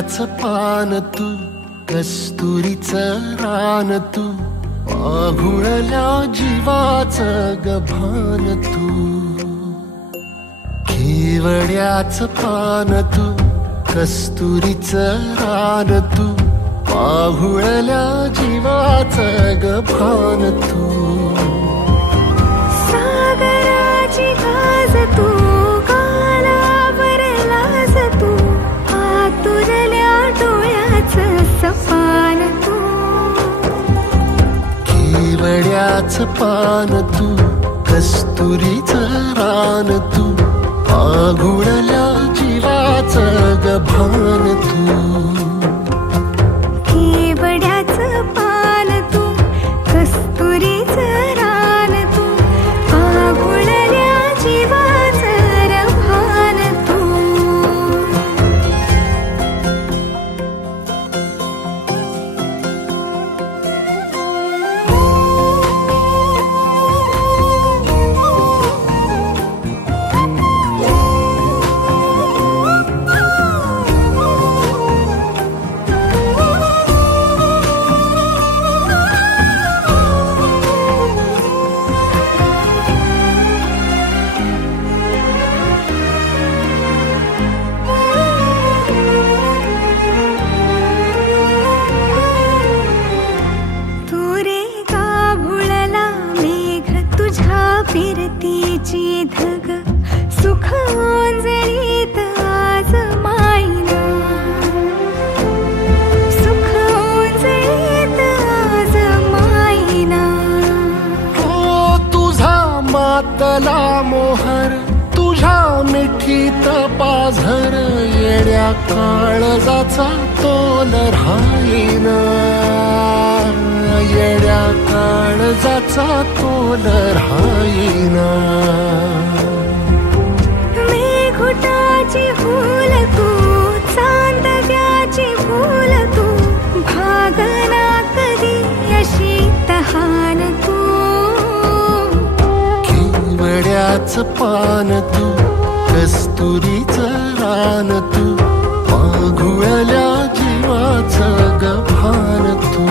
केवड्याचं पान तू, कस्तुरीचं रान तू, पाघुळल्या जीवाचं गभान तू. केवड्याचं पान तू, कस्तुरीचं रान तू, पाघुळल्या जीवाचं गभान तू. सागराची गाज तू, कालावरलास तू, आतुरल्या डोळ्याचं सपान तू. केवड्याचं पान तू, कस्तुरीचं रान तू, पाघुळल्या जीवाचं गभान तू. केवड्याचं पान तू, कस्तुरीचं रान तू, पाघुळल्या जीवाचं गभान तू. फिरतीची धग सुख ओंजळीत आज मायना, सुख ओंजळीत आज मायना. हो तुझा मातला मोहर, तुझ्या मिठीत पाझर, येड्या काळजाचा तोल राहीना, येड्या काळजाचा तोल राहीना. मेघुटाची फूल तू, चांदव्याची फूल तू, भागना कधी अशी तहान तू. केवड्याचं पान तू, कस्तुरीचं रान तू, पाघुळल्या जीवाचं गभान तू.